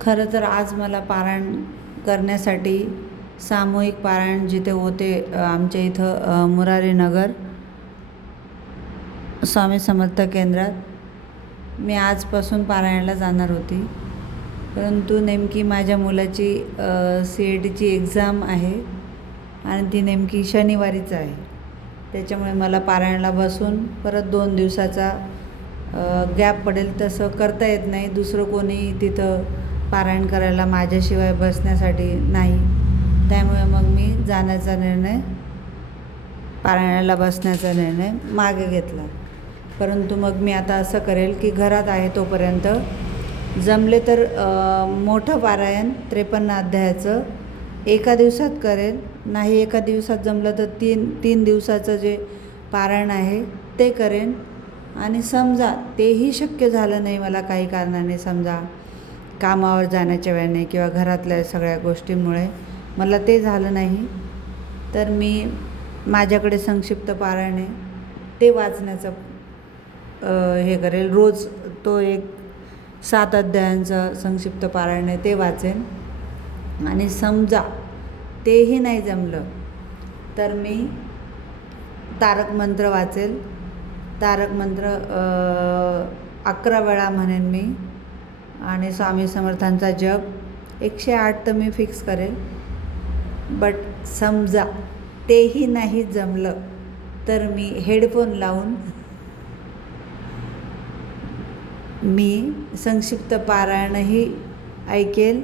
खरं तर आज मला पारायण करण्यासाठी सामूहिक पारायण जिथे होते आमच्या इथं मुरारी नगर स्वामी समर्थ केंद्रात मी आजपासून पारायणाला जाणार होती. परंतु नेमकी माझ्या मुलाची CETची एक्झाम आहे आणि ती नेमकी शनिवारीच आहे. त्याच्यामुळे मला पारायणाला बसून परत 2 दिवसाचा गॅप पडेल तसं करता येत नाही. दुसरं कोणी तिथं पारायण करायला माझ्याशिवाय बसण्यासाठी नाही. त्यामुळे मग मी जाण्याचा निर्णय, पारायणाला बसण्याचा निर्णय मागे घेतला. परंतु मग मी आता असं करेल की घरात आहे तोपर्यंत जमले तर मोठं पारायण 53 अध्यायाचं एका दिवसात करेल. नाही एका दिवसात जमलं तर 3 दिवसाचं जे पारायण आहे ते करेन. आणि समजा तेही शक्य झालं नाही मला काही कारणाने, समजा कामावर जाण्याच्या वेळेने किंवा घरातल्या सगळ्या गोष्टींमुळे मला ते झालं नाही, तर मी माझ्याकडे संक्षिप्त पारायण आहे ते वाचण्याचं हे करेल. रोज तो एक 7 अध्यायांचं संक्षिप्त पारायण आहे ते वाचेन. आणि समजा तेही नाही जमलं तर मी तारक मंत्र वाचेल. तारक मंत्र 11 वेळा म्हणेन मी. आणि स्वामी समर्थांचा जप 108 तर मी फिक्स करेल. बट समजा तेही नाही जमलं तर मी हेडफोन लावून मी संक्षिप्त पारायणही ऐकेल,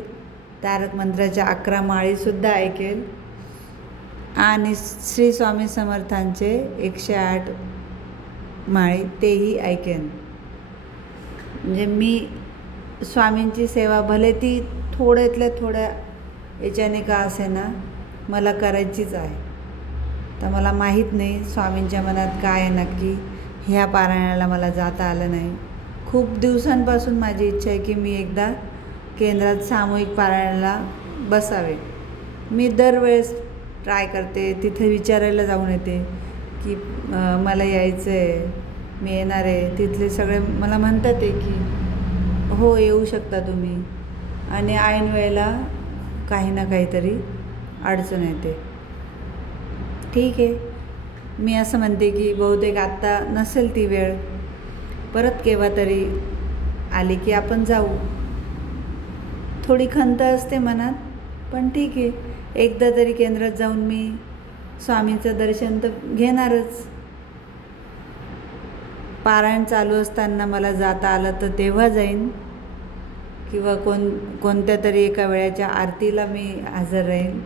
तारक मंत्राच्या 11 माळीसुद्धा ऐकेल आणि श्री स्वामी समर्थांचे 108 माळी तेही ऐकेन. म्हणजे मी स्वामींची सेवा भले ती थोड्यातल्या थोड्या याच्याने का असेना मला करायचीच आहे. तर मला माहीत नाही स्वामींच्या मनात काय आहे नक्की. ह्या पारायणाला मला जाता आलं नाही. खूप दिवसांपासून माझी इच्छा आहे की मी एकदा केंद्रात सामूहिक पारायणाला बसावे. मी दरवेळेस ट्राय करते, तिथे विचारायला जाऊन येते की मला यायचं आहे, मी येणार आहे. तिथले सगळे मला म्हणतात आहे की हो येऊ शकता तुम्ही, आणि ऐन वेळेला काही ना काहीतरी अडचण येते. ठीक आहे, मी असं म्हणते की बहुतेक आत्ता नसेल ती वेळ, परत केव्हा तरी आली की आपण जाऊ. थोडी खंत असते मनात, पण ठीक आहे, एकदा तरी केंद्रात जाऊन मी स्वामींचं दर्शन तर घेणारच. पारायण चालू असताना मला जाता आलं तर तेव्हा जाईन, किंवा कोणत्या तरी एका वेळेच्या आरतीला मी हजर राहीन.